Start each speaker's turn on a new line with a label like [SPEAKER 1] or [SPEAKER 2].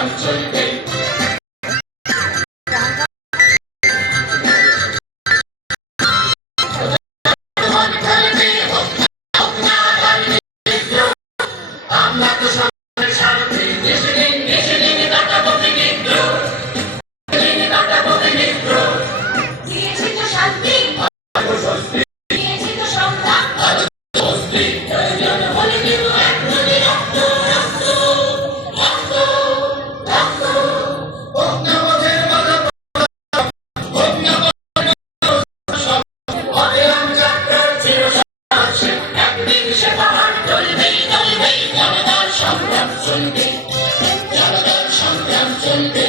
[SPEAKER 1] অঞ্চলকে আমরা তো সরকারের সারথী দেশে দিন দেশে দিন কাটাবো বিদ্রোহ দিন কাটাবো বিদ্রোহ দিয়েছি তো শান্তি একদিন সে পাহাড় টলবেই টলবেই জনতার সংগ্রাম চলবে জনতার সংগ্রাম চলবে